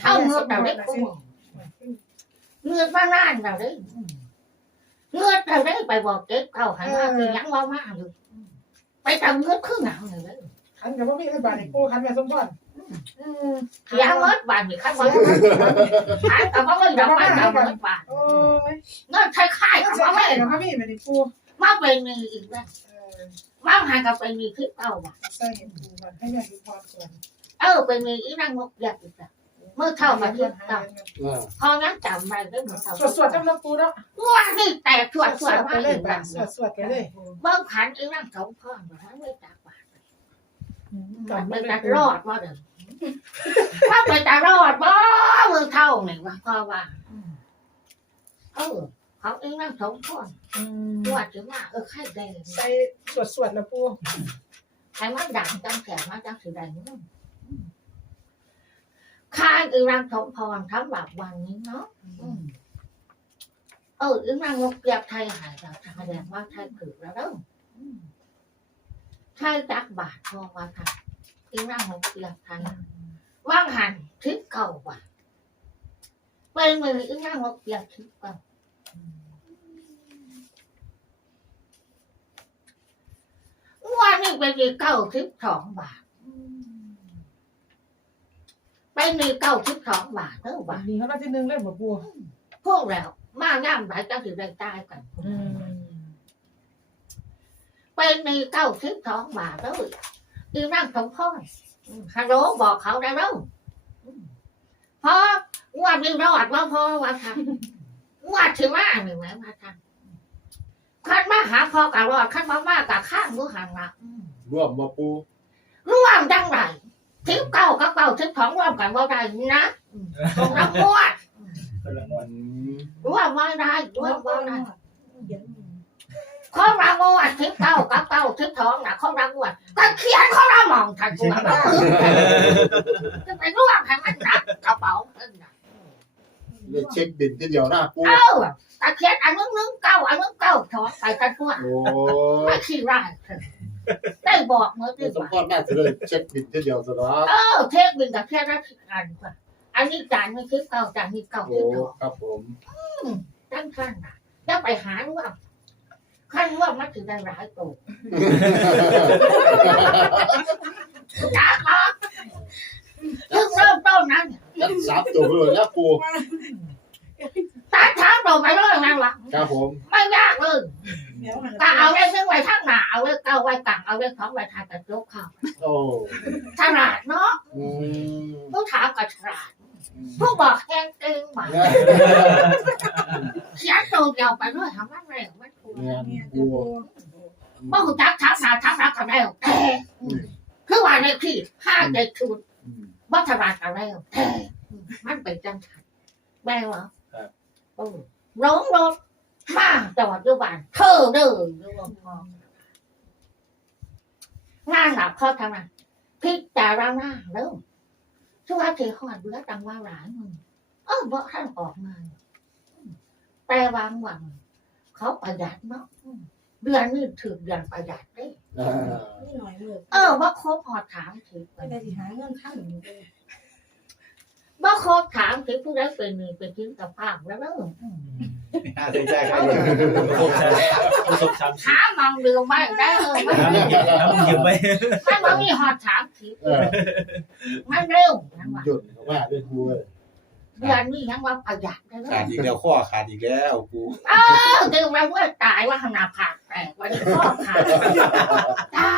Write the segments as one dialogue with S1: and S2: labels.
S1: เข้าเงือกเราได้คู่เงือกมานานเราได้เงือกเราได้ไปบอกเจ๊เขาหันมาคือยังว่ามาอยู่ไปทำเงือกครึ่งหนังเลย
S2: ขันกับว่ามีอะไรบาดในปูขันแม่สมพร
S1: ยาเมิดบานมีขั้นบนขายกับว่าไม่ดอกไปดอกเมิดบาน
S2: โอ้ย
S1: เงินคล้ายๆ
S2: ก็
S1: กับ
S2: ใช่
S1: ว่าไม่
S2: กับว่ามีไปในปู
S1: มาเป็นมีอีกแล้ว
S2: เออ
S1: มาหันกับเป็นมีคลิปเก่าว่ะ
S2: ใส่เห็นปูมันให้แม่ดูพรส่วน
S1: เออเป็นมีอีนั่งงกอยากอีกแล้วเมื่อเท่ามาคลิปเก่าพอนั้นจำไปได้เหมือนเท่า
S2: สวดสวดจำลองปูเนาะ
S1: ว่าที่แตกชวดชวด
S2: ไป
S1: มา
S2: เล
S1: อี
S2: ย
S1: ก
S2: ไป
S1: แล้ว
S2: สวดสวดไปเลย
S1: เบิ้งขันอีนั่งสองพ่อมาทั้งไม่จากบาท
S2: จำ
S1: มั
S2: ไม่
S1: น
S2: ได้
S1: จะรอดว่าเดิมว่ามันจะรอดบ่มือเท่าไหนวะพ่อว่าเออเขาเองนั่งสองคนว่าจะว่าเออไข่แดง
S2: ใส่สวดสวดแล้วปู
S1: ใครมันดังจังแก่มาจังสีแดงนู่นข้างอีรังสมพรทำแบบวันนี้เนาะอืมเอออีรังงกเกียบไทยหายแล้วแสดงว่าไทยถือแล้วเด้อ อืมไทยจักบาทพอว่าค่ะอีรังงกเกียบไทยว่างหันทิศเก่าว่ะเป็นมืออีนั่งรถเปียกทิศเก่าว่านี่เป็นมีเก้าทิศสองบาทเป็นมีเก้าทิศสองบาทเท่า
S2: วั
S1: บานท
S2: นี้เขาได้ที่หนึ่งเลยบ่ปู
S1: พวกเรามาย่ำหลายเจ้าสิได้ตายกัน เป็นมีเก้าทิศสองบาทเลยอีนั่งสมพรฮัลโหลบอกเขาได้แล้วพอว่ามีรอดว่าพอว่าทำว่าถือว่าหนึ่งไหมว่าทำขันมาหาพอกับรอดขันมามากับข้างมือหันละ
S3: ร่วมมาปู
S1: ร่วมดังไรทิพเก้ากับเก้าทิพของร่วมกันว่าได้นะตรงนั้นมั่ว
S4: คนละงวด
S3: อืม
S1: ร่วมว่าได้ร่วมว่าได้ ข้อรางวัลทิพเก้ากับเก้าทิพสองนะข้อรางวัลก็เขียนข้อรามองทันทีจะไปร่วมให้มันหนักกระเป๋าเงินนะ
S3: เลยเช็คบินทีเดียวหน้าปู
S1: เอ้าตะเคียนอันนึงนึงเก้าอันนึงเก้าถอนไปกันทั่ว
S3: โอ้
S1: ไม่ขี้ร้ายเถอะได้บอกเมื่อ
S3: ไม่
S1: ดี
S3: สม
S1: ว่า
S3: พรน่าจะเลยเช็คบินทีเดียวซะแล้ว
S1: เออเทคบินกับเทคราชการกว่าอันนี้จานไม่คิดเก้าจานนี้เก้า
S3: โอ้
S1: คิดถอน
S3: ครับผม
S1: ตั้งขั้นนะจะไปหาว่า ขั้นว่ามันถึงได้ร้ายตัวจ้ามาเพิ่งเริ่มต้นนั้น
S3: ยัดซับตัวเลยนะปู
S1: ตาช้างโตไปเลยนั่นวะ
S3: ครับผม
S1: ไม่ยากเลยก็เอาเลขซึ่งไว้ข้างหน้าเอาเลขเก้าไว้กลางเอาเลขสองไว้ทางกระจกเข้า
S3: โอ้
S1: ฉลาดเนาะ
S3: อืม
S1: ผู้ถามกับฉลาดผู้บอกแกงเก่งมาเขียนตัวเดียวไปด้วยทำมันเร็วมันถูก
S3: เนี่ยปู
S1: บ่หูจักทักษะทักษะกันแล้วแต่คือว่าในที่ห้าเด็กทุน
S3: อืม
S1: บ่ฉลาดกันแล้วแต่มันเป็นจังสันแม่เหรอโอ้ร้องรถมาจอดอยู่บ้านเธอเดินอยู่บ่พองานหลับเขาทำไมพิจารณาเริ่มช่วยที่หอดเบื่อตังว่าหลายมึงเออบ่ท่านออกมาแต่วางหวังเขาประหยัดเนาะอืม เดือนนี้ถึงเดือนประหยัดได้
S3: อ่า
S5: นี่หน่อยเลย
S1: เออว่าครบหอดถามถึง
S5: ไม่ได้สิหาเงินขั้นหนึ่งเลย
S1: ว่าครบถามถึงผู้ใดเป็นหนึ่งเป็นชิ้นกับภาพแล้วเนอะอืม
S4: อ่าใช่ใช่ครับประสบชันประสบชัน
S1: ถามมองเดือไม่ได้เออมัน
S4: แล้วมึงหยิบไป
S1: มันบ่มีหอดถามถึง
S3: เออ
S1: มันเร็วนั่นว่า
S3: หยุดเขาว่าด้วยปูเลย
S1: เดือนนี้ยังว่าประหยัดได้เล
S6: ขาด
S1: ย
S6: อีกแล้วข้อขาดอีกแล้วกู
S1: เออเดือนเราเมื่อตายว่าขนาดผ่า แตกวันนี้ข้อขาดตา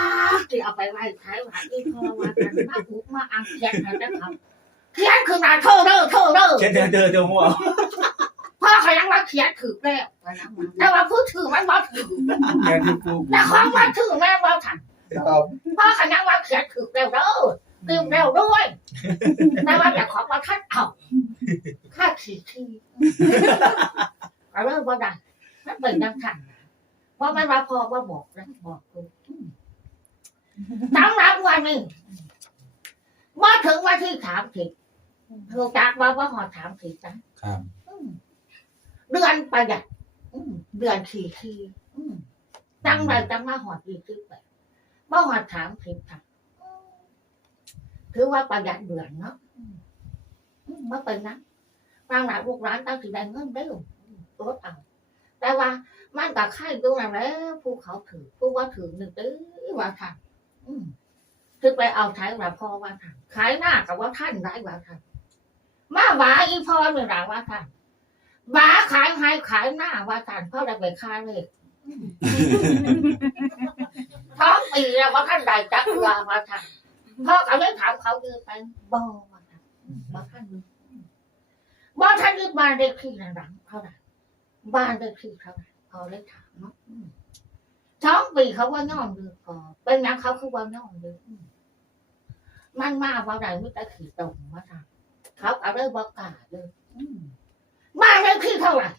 S1: ที่เอาไปไหว้ใช้หวานอีกพอว่ากันมาหุบมาอังเขียนให้ได้ครับเขียนคือนาโทษเด้อโทษเด้อ
S4: เช็ดเจอเจอเจอมั่ว
S1: พ่อเขายังว่าเขียนถือแล้วแต่ว่าผู้ถือมันบ่ถือ
S4: แต่
S1: ของมันถือแม่บ่ทันพ่อเขายังว่าเขียนถือแล้วเด้อดื่มแล้วด้วยแต่ว่าแต่ของมาทัดเอาค่าขี่ทีเอาเริ่มบ่ได้มันเป็นดังทันเพ ราะมันว่าพอว่าบอกแล้วบอกกูตั้งรับวันนี้มาถึงวันที่ถามผิดถูกจักว่าว่าหอถามผิดนะ
S6: ครับ
S1: อืมเดือนประหยัดอืมเดือนขี่ทีอืมจังไรจังมาหอดอีกที่ไปบ่หอดถามสิบค่ะถือว่าประหยัดเดือนเนาะอืมอืมบ่เป็นนะบางหลายลูกร้านตั้งสิได้เงินได้อรถเอา แต่ว่ามันกับค่ายตรงนั้นแหล้วผู้เขาถือผู้ว่าถือหนึ่งตื้อว่าทันอือไปเอาใช้ว่าพ่อว่าทันขายหน้ากับว่าท่านได้ว่าทันมาหวาอีพ่อหนึ่งหลังว่าทันหวาขายให้ขายหน้าว่าทันเพราะได้ไปค่าเลยท้องปีแล้วว่าท่านได้จักว่าว่าทันพ่อเขาเลยถามเขาเดินไปบ่ว่าทันว่าท่านดูบ่ท่านยึดบ้านได้ที่นั่นหลังเท่าไหร่ บ้านได้ที่เท่าไหร่พอได้ถามเนาะอืมท้องปีเขาว่าย่อมดือพอเป็นหยังเขาคือว่าย่อมดือมมันมาว่าใดไม่ได้ขี่ตรงว่าทางเขาก็เลยบอกกาเลยบ้านได้ที่เท่าไหร่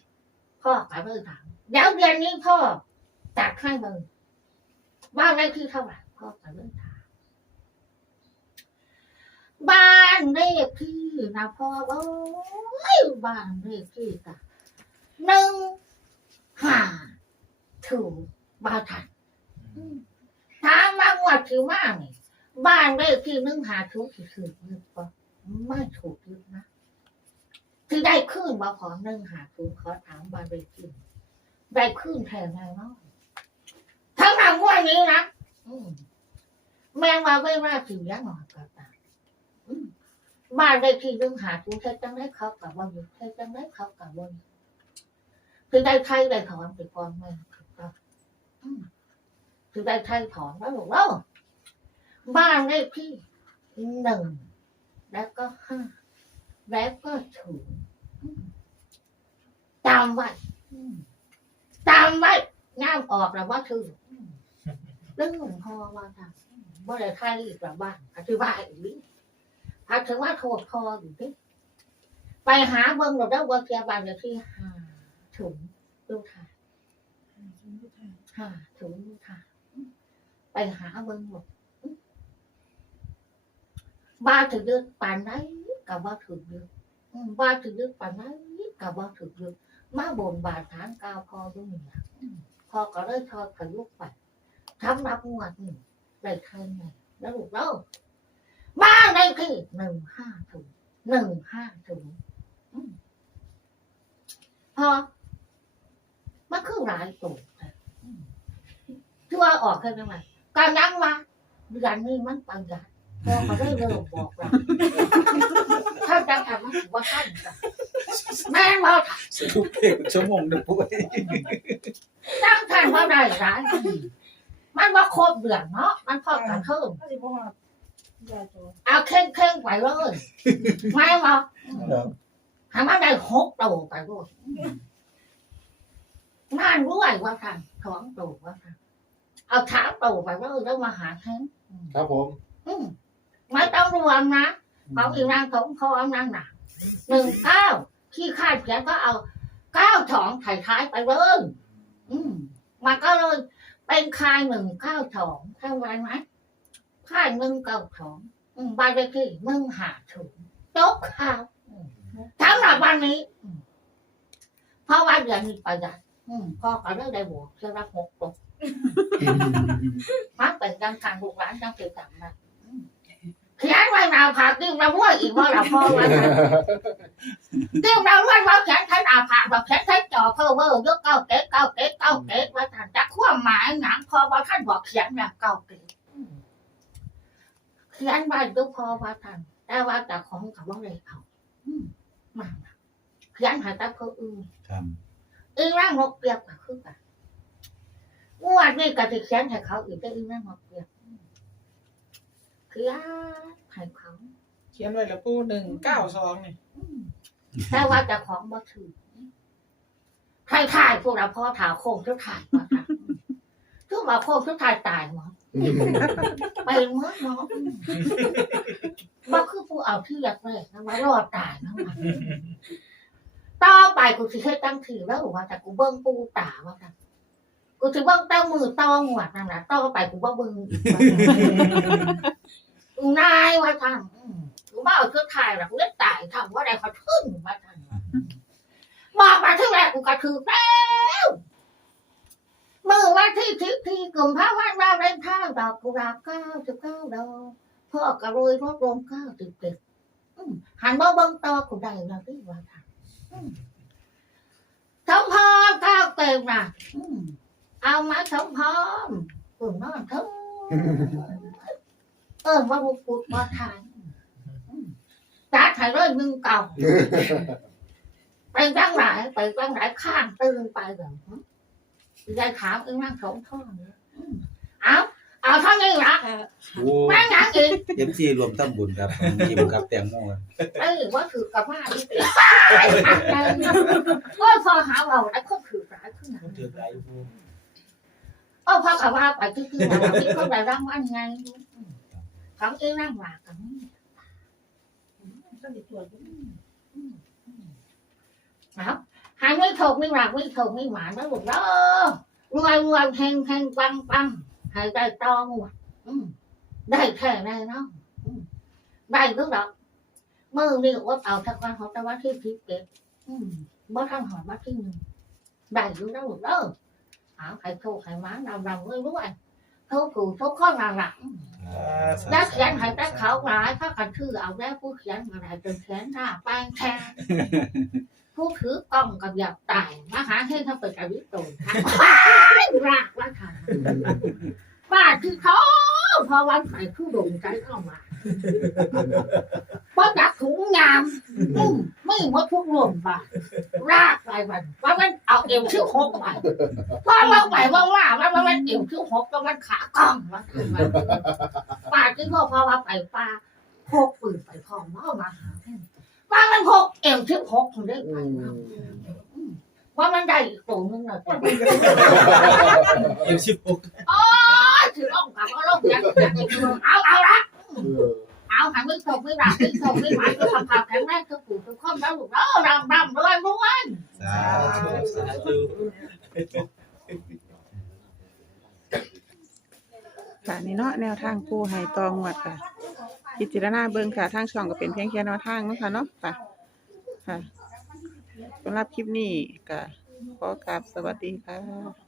S1: พ่อก็เลยถามเดี๋ยวเดือนนี้พ่อจัดให้มึงบ้านได้ที่เท่าไหร่พ่อก็เลยถามบ้านเลขที่นะพ่อโอ้ยบ้านเลขที่กะ หนึ่งห้าถูกบ้านทันถามว่างวดถือว่านี่บ้านเลขที่หนึ่งหาถูกี่ถือหรือเปล่าไม่ถูกหรือนะที่ได้ขึ้นมาขอหนึ่งหาถูกขอถามบ้านเลขที่ได้ขึ้นแทนแน่นอนทั้งหลังวันนี้นะแม่มาไม่ว่าถึงยังหน่อยก็ตามบ้านเลขที่หนึ่งหาถูกใช้จังได้เขากับวันอยู่ใช้จังได้เขากับวัน คือได้ไทยได้ถอนไปก่อนแม่ถูกคือได้ไทยถอนแล้วหรอกเล่าบ้านเลขที่หนึ่งแล้วก็ห้าแล้วก็ถูกตามไว้ตามไว้น้ำออกแล้วว่าถือเรื่องหลวงพ่อว่าทำว่าได้ไทยอีกแล้วบ้านอธิบายอีกพักถึงว่าโทษพออยู่ที่ไปหาเบิ้งเราได้ว่าเทียบานเลขที่หา ถุงดูค่ะค่ะถุงดูค่ะ ไปหาเบิ้งหมดบ้าถึงยึดป่านไหนกับว่าถึงยึดอืมบ้าถึงยึดป่านไหนกับว่าถึงยึดมาบนบาทฐานกาวพอด้วยเนี่ยอืมพอก็เลยทอดขยุกไปทำรับงวดนี่ได้เท่าไงแล้วลูกเราบ้านได้ที่หนึ่งห้าถุงหนึ่งห้าถุงอืมพอ มันคือหลายตัวแต่อืมที่ว่าออกแค่นั้นแหละการนั่งมาเดือนนี้มันประหยัดพอเขาได้เริ่มบอกเราถ้าจะทำมันถือว่าท่านจ้ะแม่งว่า
S6: สรุปเพลงชั่วโมงหนึ่งปุ้ย
S1: ตั้งท่านว่าได้ร้ายมันว่าโคตรเดือนเนาะมันพอกันเพิ่ม
S5: ถ้าสิบ่ฮอดยาโจ
S1: เอาเข่งเข่งๆไปเลยแม่งว่าทำมันได้หกตัวไปด้วย งานรวยว่าท่านท้องตัวว่าท่านเอาเท้าตัวไปเลยแล้วมาหาแทน
S3: ครับผม
S1: อืมไม่ต้องรวมนะของอีนางสมพรนางหนักหนึ่งเก้าที่คาดเขียนก็เอาเก้าสองถ่ายท้ายไปเลยอืมมันก็เลยเป็นคายหนึ่งเก้าสองเท่าไรไหมคายหนึ่งเก้าสองอืมใบเลขที่หนึ่งหาถุงจบข่าวอืมสำหรับวันนี้อืมเพราะว่าเดือนนี้ประหยัด อืมพ่อก็เลยได้บวกเชื่อรับหกตกมันเป็นการทางลูกหลานจังสิจำนะอืมเขียนไว้หนาวผากติ้งเราว่าอีกว่าเราพ่อไว้นะติ้งเราว่าเราเขียนใช้หนาวผากเราเขียนใช้จอเพ้อเวอร์ยกเก้าเก๊กเก้าเก๊กเก้าเก๊กว่าท่านจะความหมายหนังพอว่าท่านบอกเขียนแบบเก้าเก๊กอืมเขียนไว้ก็พอว่าท่านแต่ว่าแต่ของเขาว่าเลยเอาอืมมามาเขียนใหายแต่เขาอื่น
S6: ครับ
S1: อีร่างนกเปียกก็คือกันงวดนี้ก็จะเขียนให้เขาอีกได้อีร่างนกเปียกเขียนให้เขา
S2: เขียนไว้แล้วปูหนึ่งเก้าสองนี่
S1: อืมแต่ว่าเจะของบ่ถือใครถ่ายพวกเราพ่อถาโค้งทุกถ่ายมาค่ะทุกว่าโค้งทุกถ่ายตายหมด ไปเมื่อเนาะอืมบ่คือผู้เอาที่อยากเลยนะว่ารอดตายนะมัน ต่อไปกูสิให้ตั้งถือแล้วว่าแต่กูเบิ้งปูตาว่าแต่กูสิเบิ้งเต้ามือตองหวดนั่นแหละต่อไปกูบ่เบิ้งนายว่าท่านกูบ่เอาเครื่องถ่ายหรอกเลือดตายทำว่าได้เขาทึ่งว่าท่านบอกมาที่แรกกูกระถือแล้วที่ทิพที่กลุ่มพระวันเราเล่นท่าดอกกุหลาบเก้าสิบเก้าดอกพ่อกระโรยรถลมเก้าสิบเจ็ด หันมาเบิ่งต่อกูได้แล้วที่ว่าทำอืมสมพรเก้าวเต็มนะเอามาสมพรกูนอนเถอะเออว่าบุกปุดมาทานอืมจัดให้เลยหนึ่งเก่าไปจังไหนไปจังไหนข้างตื่นไปแบบยายถามเอ็งนั่งสองท่อเนี่ยอืมเอา เอาเท่านี้ละ
S6: โอ้
S1: แม่งยังอีก
S6: เอ็มซีรวมทั้งบุญครับยิ้มครับแตงโมครับ
S1: เอ้ยว่าถือกับว่าที่ติดก็พอหาเราแล้วก็ถือร้ายขึ้นมา
S2: ถือไรปู
S1: ก็พอกับว่าไปที่คือเราที่เขาได้รางวัลไงของเอ็งนั่งหลากกัน
S5: ก็ติดตัวอยู่
S1: เอาหายไม่ถูกไม่หลักไม่ถูกไม่หมานแล้วบอกแล้วรวยรวยแพงแพงปังปัง หายใจตอหมดอืมได้แค่ไหนเนาะอืมได้หรือเปล่ามือนี่ว่าเอาทักวันของตะวันที่ทิพย์เก็บอืมบ่ทำหอมมาที่หนึ่งได้หรือเปล่าลูกเด้อเอาใครโทรใครมาดำดำด้วยด้วยโทรกูโทรข้อหลังหลังนักเขียนให้แต่เขาหลายถ้ากันชื่อเอาแล้วผู้เขียนมาได้จนแขนหน้าแป้งแทน ผู้ถือกล้องกับหยับตายมาหาให้ถ้าเปิดอวิโตนทางรากว่าทางบ้าที่เขาพอวันใส่ผู้ดงใจเข้ามาเพราะจักถุงงามอืมไม่หมดทุกรวมบาทรากไปมันว่ามันเอาเอวชื่อหกไปพอเราไปว่าว่าว่ามันเอวชื่อหกก็มันขากล้องมันคือมันป้าที่พ่อพ่อว่าไปป้าพกปืนไปพร้อมมามาหา แม่ป้ามันพกเอวที่พกถึงได้ไปมาว่ามันได้อีกตัวนึงนะ
S6: เอ็มสิบหก
S1: ถือล่องกับเอาล่องยัดยัดอีกตัวเอาเอาละ
S3: เออ
S1: เอาหาไม่ตกไม่หลับไม่ตกไม่หมายก็ทำข่าวแข็งแรงก็ปู่ทุกคนแล้วลูกแล้วรำรำรวยรวย
S6: สาธุสาธุ
S7: ค่ะนี่เนาะแนวทางปูให้ตองวดค่ะ พิจารณาเบิ่งค่ะทางช่องก็เป็นเพียงแค่แนวทางเนาะค่ะเนาะค่ะค่ะสำหรับคลิปนี้ก็ขอกราบสวัสดีค่ะ